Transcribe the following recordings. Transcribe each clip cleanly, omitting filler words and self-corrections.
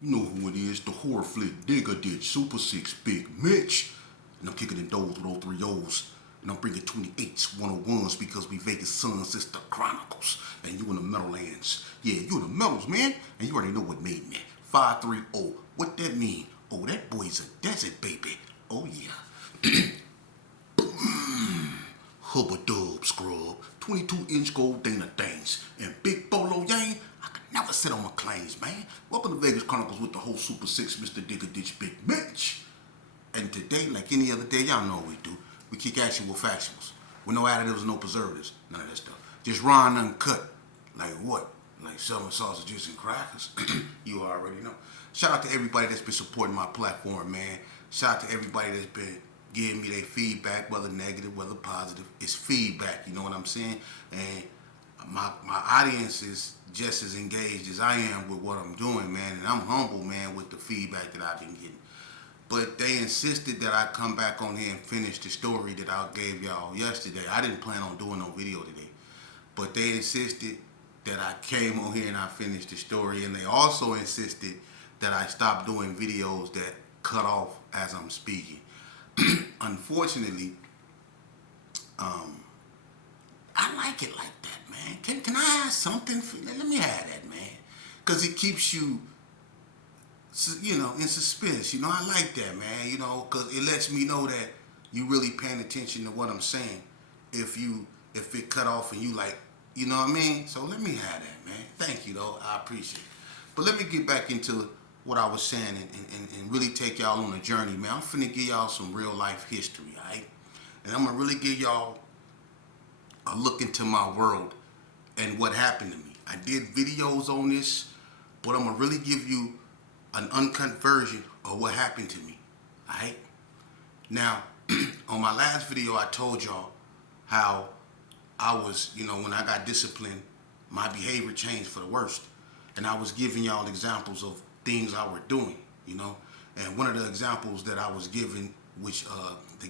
You know who it is, the horror flick Digger did Super 6 Big Mitch. And I'm kicking in doors with all three O's. And I'm bringing 28s, 101s because we Vegas sons, it's the Chronicles. And you in the Meadowlands. Yeah, you in the Meadows, man. And you already know what made me. 530. What that mean? Oh, that boy's a desert baby. Oh, yeah. Hubba Dub Scrub, 22-inch gold Dana Danes, and Big Bolo Yang. I could never sit on my claims, man. Welcome to Vegas Chronicles with the whole Super 6, Mr. Digger Ditch Big Mitch. And today, like any other day, y'all know what we do. We kick action with factuals. With no additives, no preservatives, none of that stuff. Just raw and uncut. Like what? Like selling sausages and crackers? You already know. Shout out to everybody that's been supporting my platform, man. Shout out to everybody that's been giving me their feedback, whether negative, whether positive. It's feedback, you know what I'm saying? And my audience is just as engaged as I am with what I'm doing, man. And I'm humble, man, with the feedback that I've been getting. But they insisted that I come back on here and finish the story that I gave y'all yesterday. I didn't plan on doing no video today. But they insisted that I came on here and I finished the story. And they also insisted that I stop doing videos that cut off as I'm speaking. Unfortunately, I like it like that, man. Can I have something? Let me have that, man. Because it keeps you, in suspense. I like that, man. Because it lets me know that you really paying attention to what I'm saying. If it cut off and you like, you know what I mean? So let me have that, man. Thank you, though. I appreciate it. But let me get back into what I was saying and really take y'all on a journey, man. I'm finna give y'all some real life history, alright? And I'm gonna really give y'all a look into my world and what happened to me. I did videos on this, but I'm gonna really give you an uncut version of what happened to me, alright? Now, on my last video, I told y'all how I was, when I got disciplined, my behavior changed for the worst. And I was giving y'all examples of things I were doing, And one of the examples that I was giving, which the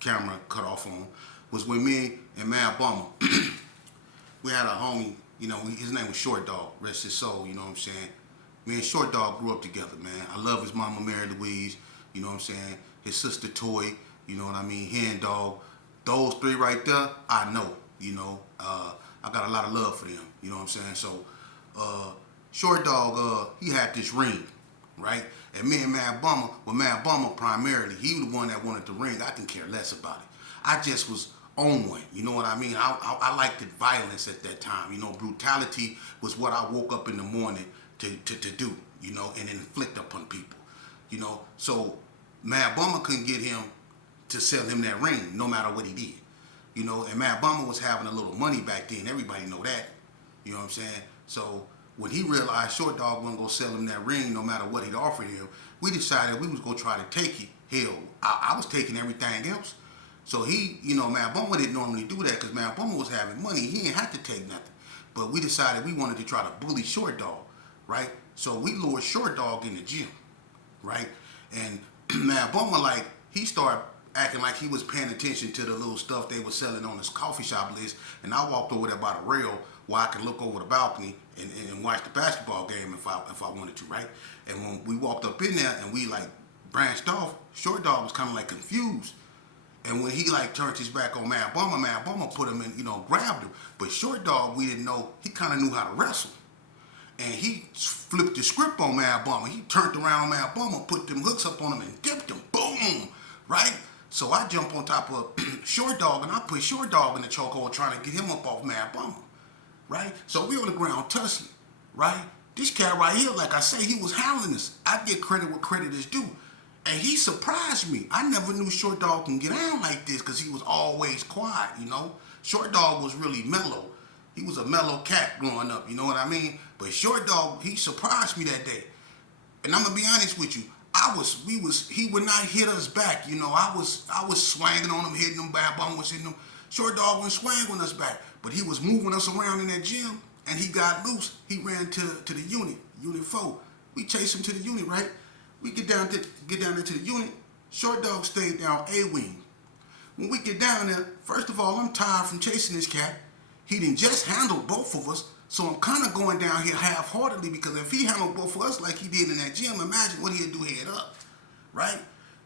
camera cut off on, was when me and Mad Bummer, we had a homie, his name was Short Dog, rest his soul, you know what I'm saying? Me and Short Dog grew up together, man. I love his mama, Mary Louise, you know what I'm saying? His sister, Toy, you know what I mean? Hen Dog. Those three right there, I know, I got a lot of love for them, you know what I'm saying? So, Short Dog, he had this ring, right? And me and Mad Bummer, Mad Bummer primarily, he was the one that wanted the ring. I can care less about it. I just was on one, you know what I mean? I liked the violence at that time, brutality was what I woke up in the morning to do, and inflict upon people, So Mad Bummer couldn't get him to sell him that ring, no matter what he did, and Mad Bummer was having a little money back then. Everybody know that, you know what I'm saying? So when he realized Short Dog wasn't going to sell him that ring no matter what he'd offered him, we decided we was going to try to take it. Hell, I was taking everything else. So he, Mad Bummer didn't normally do that because Mad Bummer was having money. He didn't have to take nothing. But we decided we wanted to try to bully Short Dog, right? So we lured Short Dog in the gym, right? And Mad Bummer, he started acting like he was paying attention to the little stuff they were selling on his coffee shop list. And I walked over there by the rail where I could look over the balcony and watch the basketball game if I wanted to, right? And when we walked up in there and we branched off, Short Dog was kind of confused. And when he turned his back on Mad Bummer put him in, grabbed him. But Short Dog, we didn't know, he kind of knew how to wrestle. And he flipped the script on Mad Bummer. He turned around on Mad Bummer, put them hooks up on him and dipped him. Boom! Right? So I jump on top of Short Dog and I put Short Dog in the chokehold trying to get him up off Mad Bummer. Right? So we on the ground tussling. Right? This cat right here, like I say, he was hounding us. I get credit where credit is due. And he surprised me. I never knew Short Dog can get down like this because he was always quiet, Short Dog was really mellow. He was a mellow cat growing up, you know what I mean? But Short Dog, he surprised me that day. And I'm gonna be honest with you, he would not hit us back, I was swinging on him, hitting him, Bad Bum was hitting him. Short Dog wasn't swinging us back, but he was moving us around in that gym, and he got loose. He ran to the unit 4. We chased him to the unit, right? We get down there to the unit. Short Dog stayed down A-wing. When we get down there, first of all, I'm tired from chasing this cat. He didn't just handle both of us, So I'm kind of going down here half-heartedly because if he handled both of us like he did in that gym, imagine what he'd do head up, right?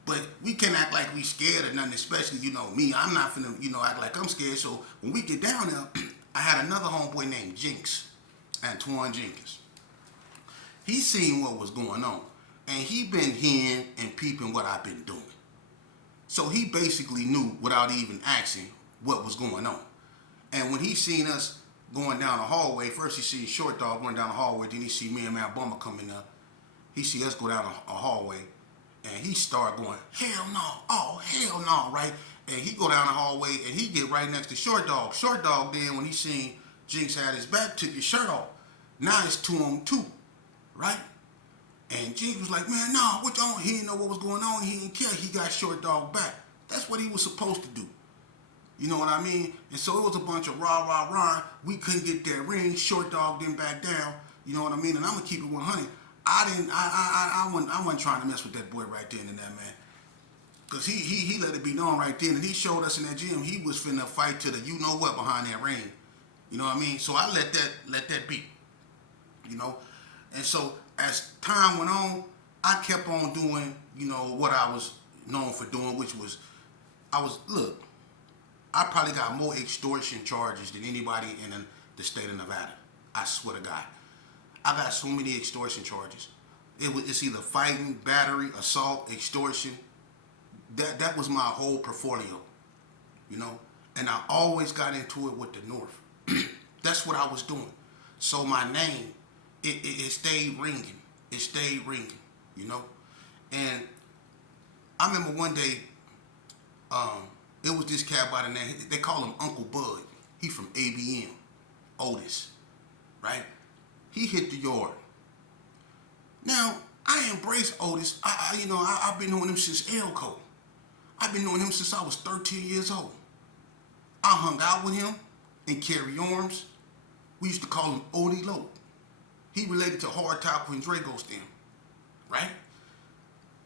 But we can't act like we scared or nothing, especially, me. I'm not finna, act like I'm scared. So when we get down there, I had another homeboy named Jinx, Antoine Jenkins. He seen what was going on, and he been hearing and peeping what I've been doing. So he basically knew without even asking what was going on. And when he seen us going down the hallway, first he see Short Dog going down the hallway, then he see me and Matt Bummer coming up. He see us go down a hallway, and he start going, hell no, oh, hell no, right? And he go down the hallway, and he get right next to Short Dog. Short Dog then, when he seen Jinx had his back, took his shirt off. Now it's 2-on-2, right? And Jinx was like, man, no, what y'all? He didn't know what was going on. He didn't care. He got Short Dog back. That's what he was supposed to do. You know what I mean? And so it was a bunch of rah, rah, rah. We couldn't get that ring. Short Dog didn't back down. You know what I mean? And I'm going to keep it 100. I wasn't trying to mess with that boy right then and there, man. Because he let it be known right then. And he showed us in that gym he was finna fight to the you-know-what behind that ring. You know what I mean? So I let that be. And so as time went on, I kept on doing, what I was known for doing, which was, I probably got more extortion charges than anybody in the state of Nevada. I swear to God. I got so many extortion charges. It's either fighting, battery, assault, extortion. That was my whole portfolio, And I always got into it with the North. That's what I was doing. So my name, it stayed ringing. It stayed ringing, And I remember one day, it was this cat by the name, they call him Uncle Bud. He from ABM, Otis, right? He hit the yard. Now, I embrace Otis. I've been knowing him since Elko. I've been knowing him since I was 13 years old. I hung out with him in Cary Arms. We used to call him Odie Low. He related to Hard Top when Drago's them, right?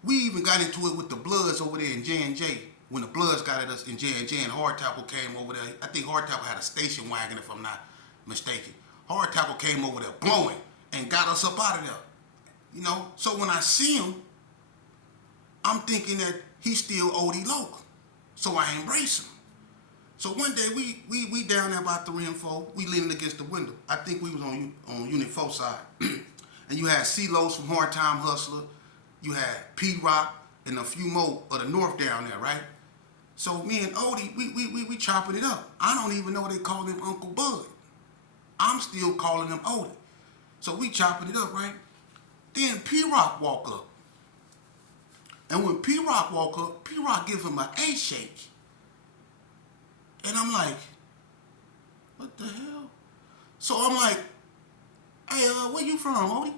We even got into it with the Bloods over there in J&J. When the Bloods got at us in J&J and Hard Top came over there. I think Hard Top had a station wagon if I'm not mistaken. Hard Top came over there blowing and got us up out of there. So when I see him, I'm thinking that he's still Odie Low. So I embrace him. So one day we down there about 3 and 4. We leaning against the window. I think we was on Unit 4 side. And you had C-Los from Hard Time Hustler. You had P-Rock and a few more of the North down there, right? So me and Odie, we chopping it up. I don't even know they call him Uncle Bud. I'm still calling him Odie. So we chopping it up, right? Then P-Rock walk up. And when P-Rock walk up, P-Rock give him an A shake. And I'm like, what the hell? So I'm like, hey, where you from, Odie?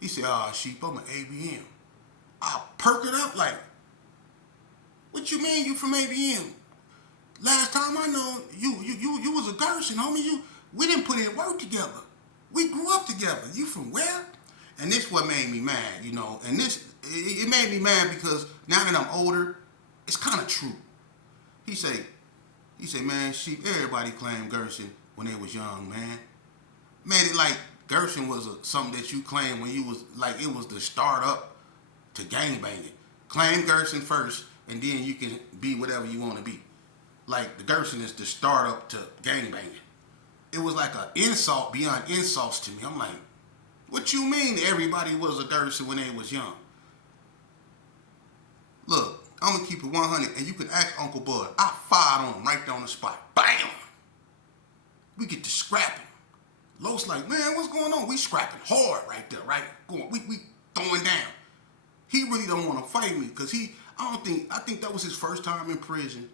He said, sheep, I'm an ABM. I perk it up like, what you mean you from ABM? Last time I know, you was a Gerson, homie. We didn't put in work together. We grew up together. You from where? And this what made me mad, And it made me mad because now that I'm older, it's kind of true. He say, man, sheep, everybody claimed Gerson when they was young, man. Made it like Gerson was something that you claimed when you was, like it was the start up to gangbanging. Claim Gerson first, and then you can be whatever you want to be. Like the Gerson is the start up to gangbanging. It was like an insult beyond insults to me. I'm like, what you mean everybody was a Gerson when they was young? Look, I'm going to keep it 100, and you can ask Uncle Bud. I fired on him right there on the spot. Bam! We get to scrapping. Los like, man, what's going on? We scrapping hard right there, right? We throwing down. He really don't want to fight me because I think that was his first time in prison,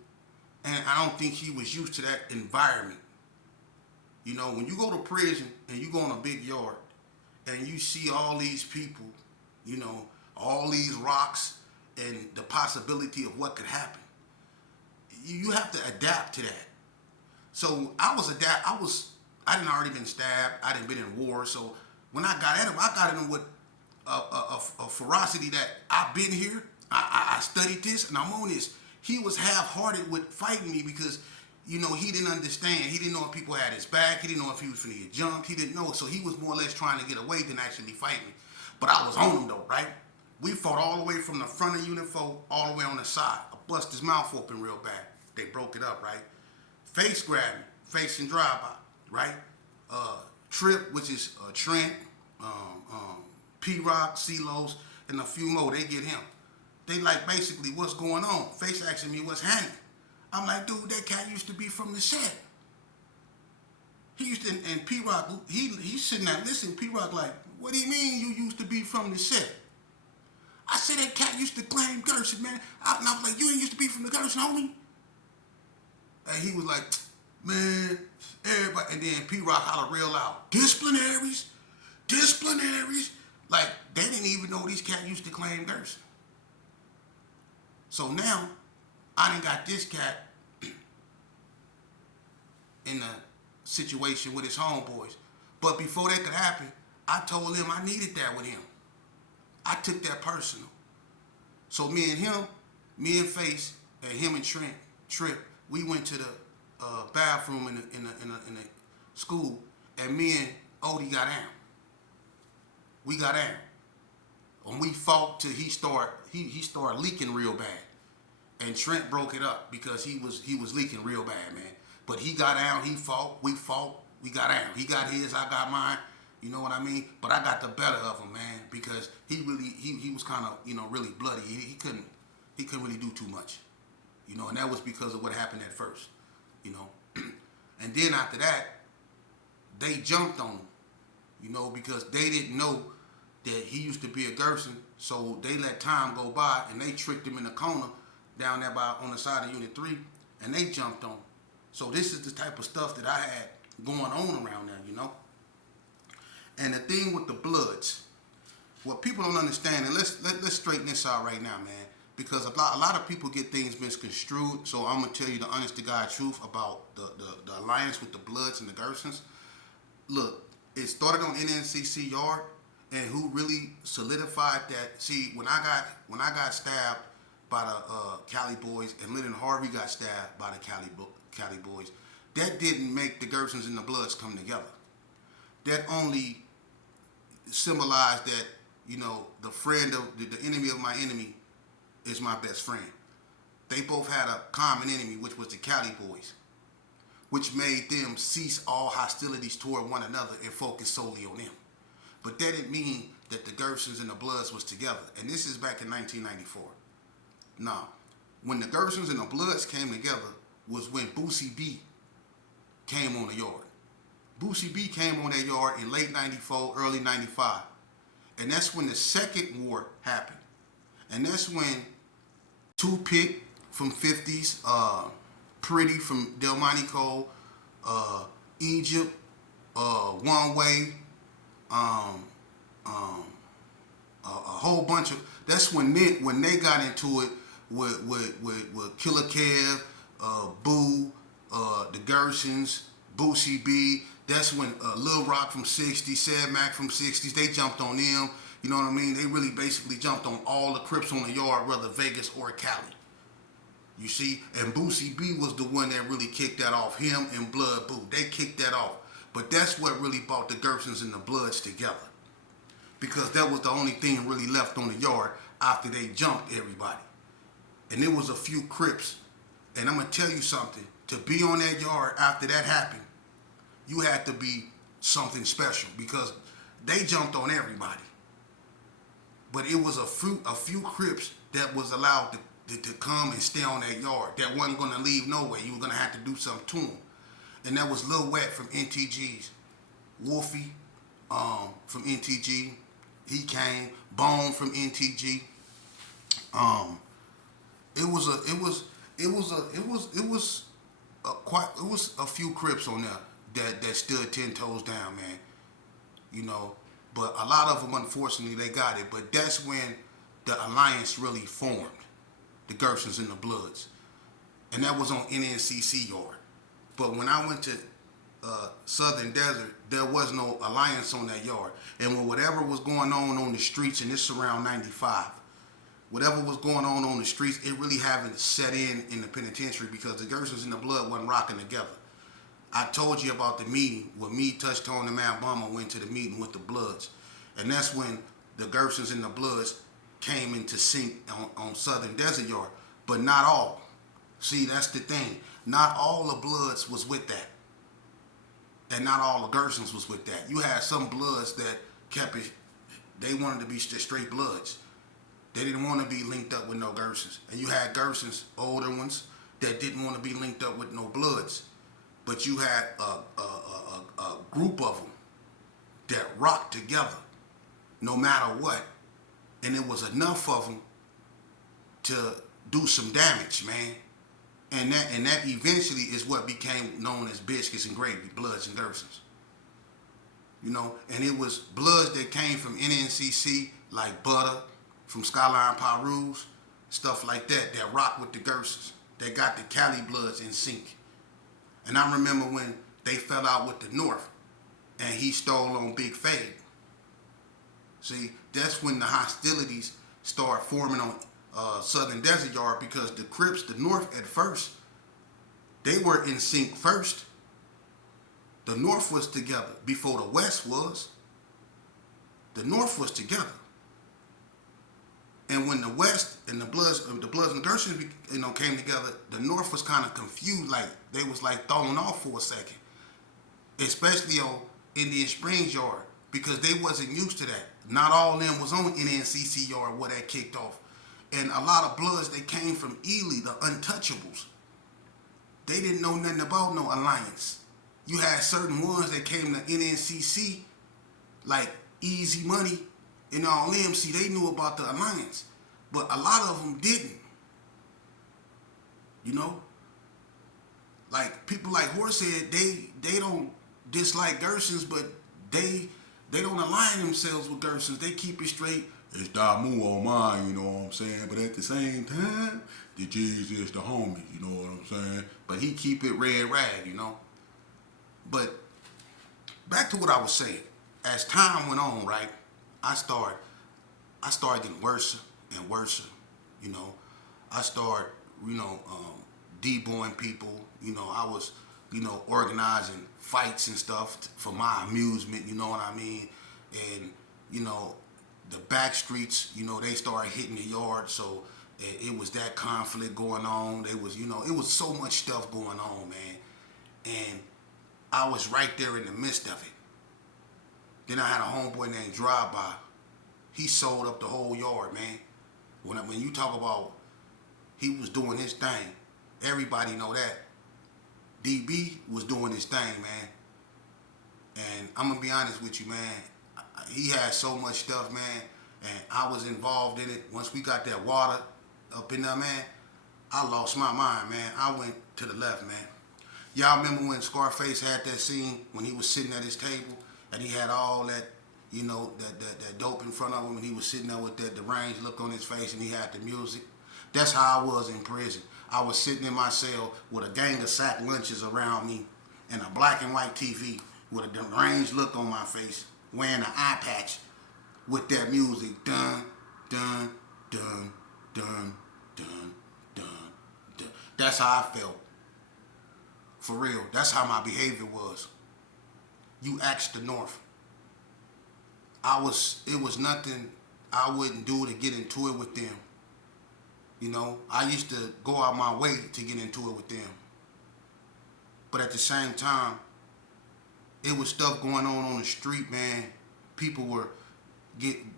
and I don't think he was used to that environment. When you go to prison and you go in a big yard and you see all these people, all these rocks, and the possibility of what could happen. You have to adapt to that. So I didn't already been stabbed. I didn't been in war. So when I got at him, I got at him with a ferocity that I've been here. I studied this and I'm on this. He was half-hearted with fighting me because, he didn't understand. He didn't know if people had his back. He didn't know if he was finna get jumped. He didn't know. So he was more or less trying to get away than actually fight me. But I was on him though, right? We fought all the way from the front of Unit 4 all the way on the side. I bust his mouth open real bad. They broke it up, right? Face grabbed me, face and drive-by, right? Trip, which is Trent, P-Rock, C-Los, and a few more. They get him. They like, basically, what's going on? Face asking me what's happening. I'm like, dude, that cat used to be from the set. He used to, and P-Rock, he's sitting there listening. P-Rock like, what do you mean you used to be from the set? I said that cat used to claim Gerson, man. And I was like, you ain't used to be from the Gerson, homie? And he was like, man, everybody. And then P-Rock hollered real loud, disciplinaries. Like, they didn't even know these cats used to claim Gerson. So now, I done got this cat in a situation with his homeboys. But before that could happen, I told him I needed that with him. I took that personal. So me and Face, and him and Trip, we went to the bathroom in the school, and me and Odie got down. We got down. And we fought till he started leaking real bad. And Trent broke it up because he was leaking real bad, man. But he got down, he fought, we got down. He got his, I got mine. You know what I mean? But I got the better of him, man, because he was kind of, really bloody. He couldn't really do too much. And that was because of what happened at first. And then after that, they jumped on him, because they didn't know that he used to be a Gerson, so they let time go by and they tricked him in the corner down there on the side of Unit 3, and they jumped on him. So this is the type of stuff that I had going on around there, And the thing with the Bloods, what people don't understand, and let's straighten this out right now, man, because a lot of people get things misconstrued. So I'm gonna tell you the honest to God truth about the alliance with the Bloods and the Gersons. Look, it started on NNCC Yard, and who really solidified that? See, when I got stabbed by the Cali boys, and Lyndon Harvey got stabbed by the Cali boys, that didn't make the Gersons and the Bloods come together. That only symbolized that, the friend of the enemy of my enemy is my best friend. They both had a common enemy, which was the Cali boys, which made them cease all hostilities toward one another and focus solely on them. But that didn't mean that the Gersons and the Bloods was together. And this is back in 1994. Now, when the Gersons and the Bloods came together was when Boosie B came on the yard. Boosie B came on that yard in late 94, early 95. And that's when the second war happened. And that's when Tupac from 50s, Pretty from Del Monte Cole, Egypt, One Way, a whole bunch of, that's when they got into it with Killer Kev, Boo, the Gersons, Boosie B. That's when Lil Rock from 60s, Sad Mac from 60s, they jumped on them. You know what I mean? They really basically jumped on all the Crips on the yard, whether Vegas or Cali. You see? And Boosie B was the one that really kicked that off. Him and Blood Boo. They kicked that off. But that's what really brought the Gersons and the Bloods together. Because that was the only thing really left on the yard after they jumped everybody. And there was a few Crips. And I'm going to tell you something. To be on that yard after that happened, you had to be something special because they jumped on everybody. But it was a few Crips that was allowed to come and stay on that yard. That wasn't going to leave nowhere. You were going to have to do something to them. And that was Lil Wet from NTG's. Wolfie from NTG. He came. Bone from NTG. It was a few Crips on there that stood 10 toes down, man. But a lot of them, unfortunately, they got it. But that's when the alliance really formed, the Gersons and the Bloods. And that was on NNCC Yard. But when I went to Southern Desert, there was no alliance on that yard. And when whatever was going on the streets, and this around 95, whatever was going on the streets, it really haven't set in the penitentiary because the Gersons and the Blood wasn't rocking together. I told you about the meeting where me, Touch-Tone, and Matt Obama went to the meeting with the Bloods. And that's when the Gersons and the Bloods came into sync on Southern Desert Yard. But not all. See, that's the thing. Not all the Bloods was with that. And not all the Gersons was with that. You had some Bloods that kept it, they wanted to be straight Bloods. They didn't want to be linked up with no Gersons. And you had Gersons, older ones, that didn't want to be linked up with no Bloods. But you had a group of them that rocked together no matter what. And it was enough of them to do some damage, man. And that eventually is what became known as biscuits and gravy, Bloods and Gersons. You know, and it was Bloods that came from NNCC, like Butter, from Skyline Pyrus, stuff like that rock with the Gersons. They got the Cali Bloods in sync. And I remember when they fell out with the North and he stole on Big Fade. See, that's when the hostilities started forming on Southern Desert Yard because the Crips, the North at first, they were in sync first. The North was together before the West was. The North was together. And when the West and the Bloods and Gersons, came together, the North was kind of confused, like they was like thrown off for a second, especially on Indian Springs Yard because they wasn't used to that. Not all of them was on NNCC Yard where that kicked off, and a lot of Bloods they came from Ely, the Untouchables. They didn't know nothing about no alliance. You had certain ones that came to NNCC, like Easy Money. And all them, see, they knew about the alliance, but a lot of them didn't. You know, like people like Horsehead, they don't dislike Gersons, but they don't align themselves with Gersons. They keep it straight. It's Damu on mine, you know what I'm saying. But at the same time, the G's is the homie, you know what I'm saying. But he keep it red rag, you know. But back to what I was saying. As time went on, right. I started getting worse and worse, you know. I started, D-boying people. You know, I was, organizing fights and stuff for my amusement, you know what I mean? And, the back streets, they started hitting the yard, so it was that conflict going on. It was, it was so much stuff going on, man. And I was right there in the midst of it. Then I had a homeboy named Drive-By. He sold up the whole yard, man. When you talk about he was doing his thing, everybody know that. DB was doing his thing, man. And I'm going to be honest with you, man. He had so much stuff, man. And I was involved in it. Once we got that water up in there, man, I lost my mind, man. I went to the left, man. Y'all remember when Scarface had that scene when he was sitting at his table? And he had all that, that dope in front of him, and he was sitting there with that deranged look on his face, and he had the music. That's how I was in prison. I was sitting in my cell with a gang of sack lunches around me, and a black and white TV with a deranged look on my face, wearing an eye patch with that music. Dun, dun, dun, dun, dun, dun, dun. That's how I felt. For real. That's how my behavior was. You asked the North. It was nothing I wouldn't do to get into it with them. I used to go out my way to get into it with them. But at the same time, it was stuff going on the street, man. People were being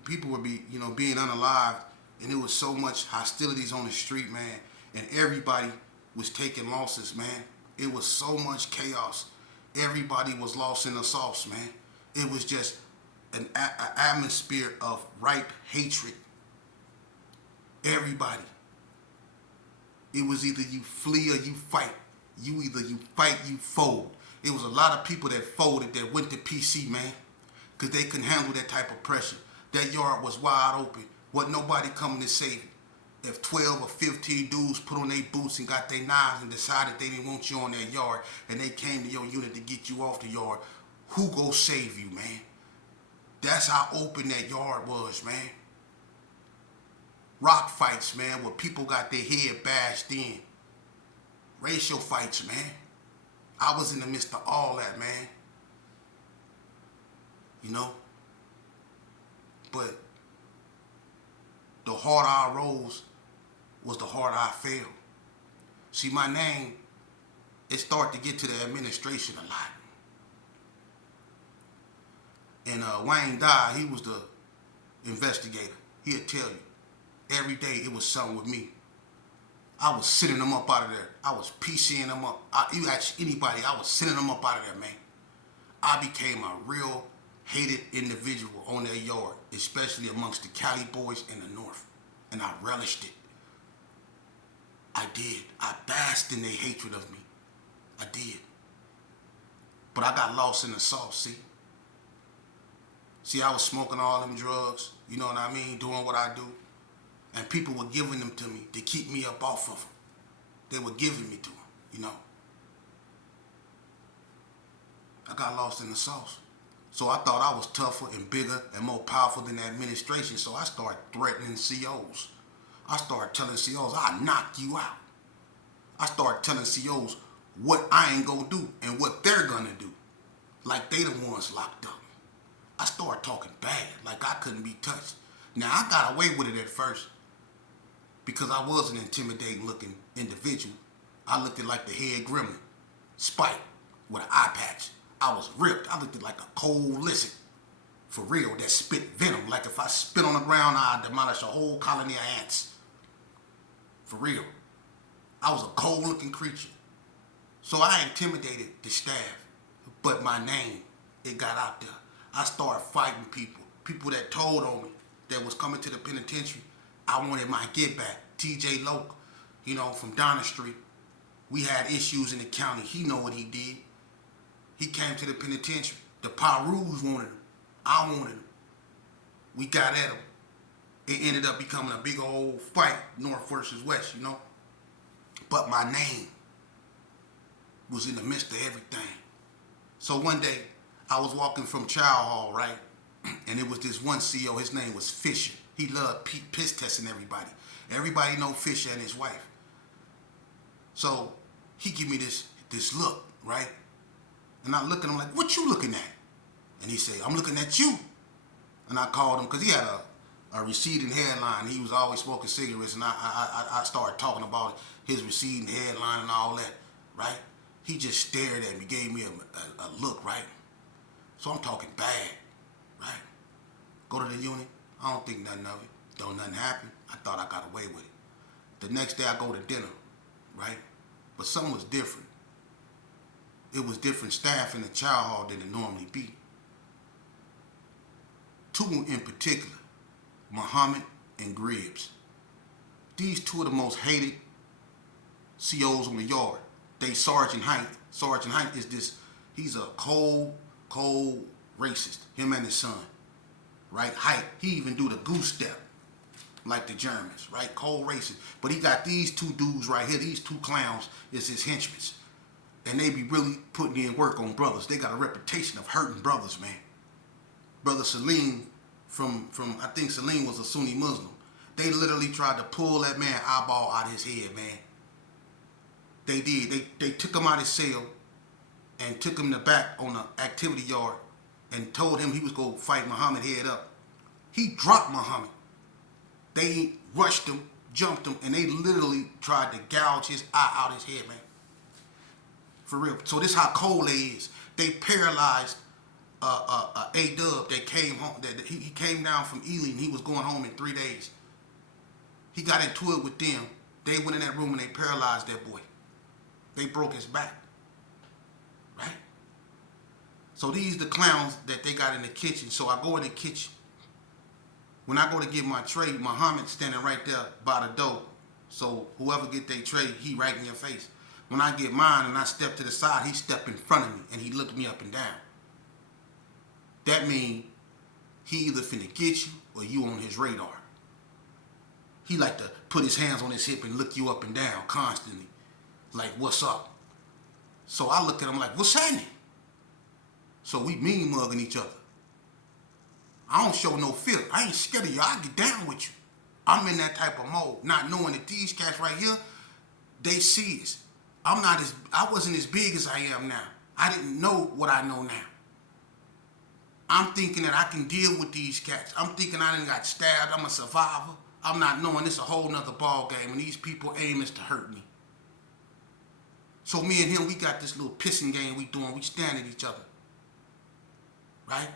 unalived, and there was so much hostilities on the street, man. And everybody was taking losses, man. It was so much chaos. Everybody was lost in the sauce, man. It was just an atmosphere of ripe hatred. Everybody. It was either you flee or you fight. Either you fight, you fold. It was a lot of people that folded that went to PC, man, because they couldn't handle that type of pressure. That yard was wide open. Wasn't nobody coming to save it. If 12 or 15 dudes put on their boots and got their knives and decided they didn't want you on that yard and they came to your unit to get you off the yard, who go save you, man? That's how open that yard was, man. rock fights, man, where people got their head bashed in. Racial fights, man. I was in the midst of all that, man. You know? But the harder I rose was the harder I fell. See, my name, it started to get to the administration a lot. And Wayne Dye, he was the investigator. He'd tell you, every day it was something with me. I was sending them up out of there. I was PCing them up. You ask anybody, I was sending them up out of there, man. I became a real hated individual on their yard, especially amongst the Cali boys in the North. And I relished it. I did. I basked in their hatred of me. I did. But I got lost in the sauce, see? See, I was smoking all them drugs, you know what I mean, doing what I do. And people were giving them to me to keep me up off of them. They were giving me to them, you know. I got lost in the sauce. So I thought I was tougher and bigger and more powerful than the administration, so I started threatening COs. I started telling COs, I'll knock you out. I started telling COs what I ain't gonna do and what they're gonna do. Like they the ones locked up. I started talking bad, like I couldn't be touched. Now, I got away with it at first because I was an intimidating looking individual. I looked like the head gremlin, Spike, with an eye patch. I was ripped. I looked like a cold lizard, for real, that spit venom. Like if I spit on the ground, I'd demolish a whole colony of ants. For real. I was a cold looking creature. So I intimidated the staff, but my name, it got out there. I started fighting people that told on me, that was coming to the penitentiary. I wanted my get back. TJ Loke, you know, from Donna Street. We had issues in the county. He know what he did. He came to the penitentiary. The Pirus wanted him. I wanted him. We got at him. It ended up becoming a big old fight, North versus West, you know. But my name was in the midst of everything. So one day, I was walking from Chow Hall, right? And it was this one CO, his name was Fisher. He loved piss testing everybody. Everybody know Fisher and his wife. So he give me this look, right? And I look at him like, what you looking at? And he said, I'm looking at you. And I called him, because he had a receding hairline. He was always smoking cigarettes, and I started talking about his receding hairline and all that, right? He just stared at me, gave me a look, right? So I'm talking bad, right? Go to the unit, I don't think nothing of it. Don't nothing happen. I thought I got away with it. The next day I go to dinner, right? But something was different. It was different staff in the chow hall than it normally be. Two in particular, Muhammad and Gribbs. These two are the most hated COs on the yard. They Sergeant Height. Sergeant Height is this, he's a cold racist. Him and his son, right? Height, he even do the goose step like the Germans, right? Cold racist. But he got these two dudes right here. These two clowns is his henchmen. And they be really putting in work on brothers. They got a reputation of hurting brothers, man. Brother Salim from I think Salim was a Sunni Muslim. They literally tried to pull that man eyeball out of his head, man. They did. They took him out of his cell and took him in the back on the activity yard and told him he was going to fight Muhammad head up. He dropped Muhammad. They rushed him, jumped him, and they literally tried to gouge his eye out of his head, man. For real. So this how cold they is. They paralyzed A-Dub that came home. He came down from Ely and he was going home in 3 days. He got into it with them. They went in that room and they paralyzed that boy. They broke his back. Right? So these the clowns that they got in the kitchen. So I go in the kitchen. When I go to get my tray, Muhammad's standing right there by the door. So whoever get their tray, he right in your face. When I get mine and I step to the side, he step in front of me and he looked me up and down. That means he either finna get you or you on his radar. He like to put his hands on his hip and look you up and down constantly. Like, what's up? So I look at him like, what's happening? So we mean mugging each other. I don't show no fear. I ain't scared of you. I get down with you. I'm in that type of mode, not knowing that these cats right here, they see us. I wasn't as big as I am now. I didn't know what I know now. I'm thinking that I can deal with these cats. I'm thinking I done got stabbed. I'm a survivor. I'm not knowing it's a whole nother ball game, and these people aim is to hurt me. So me and him, we got this little pissing game we doing. We stand at each other, right?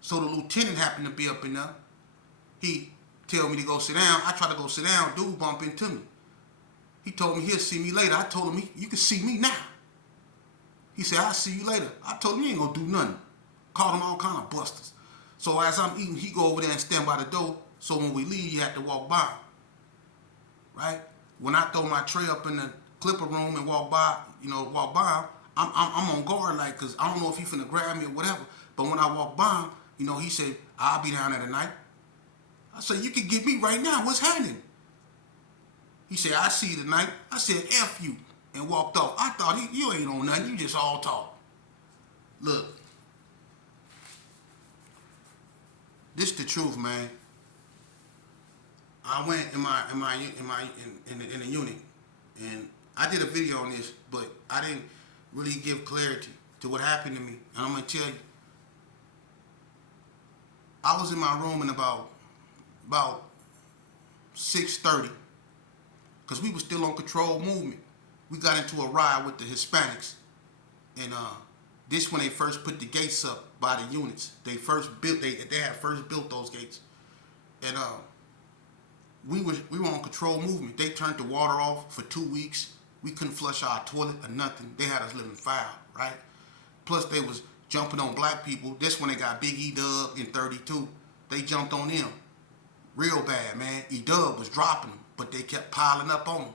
So the lieutenant happened to be up in there. He tell me to go sit down. I try to go sit down. Dude bump into me. He told me he'll see me later. I told him, you can see me now. He said, I'll see you later. I told him he ain't gonna do nothing. Called him all kind of busters. So as I'm eating, he go over there and stand by the door. So when we leave, you have to walk by him, right? When I throw my tray up in the clipper room and walk by him, I'm on guard, like, cause I don't know if he finna grab me or whatever. But when I walk by him, he said, I'll be down there tonight. I said, you can get me right now. What's happening? He said, I see you tonight. I said, F you, and walked off. I thought, you ain't on nothing. You just all talk. Look, this the truth, man. I went in the unit, and I did a video on this, but I didn't really give clarity to what happened to me. And I'm gonna tell you, I was in my room in about 6:30, because we were still on controlled movement. We got into a ride with the Hispanics, and this when they first put the gates up by the units. They had first built those gates, and we were on controlled movement. They turned the water off for 2 weeks. We couldn't flush our toilet or nothing. They had us living foul, right? Plus they was jumping on black people. This when they got Big E-Dub in 32. They jumped on them real bad, man. E-Dub was dropping them, but they kept piling up on them.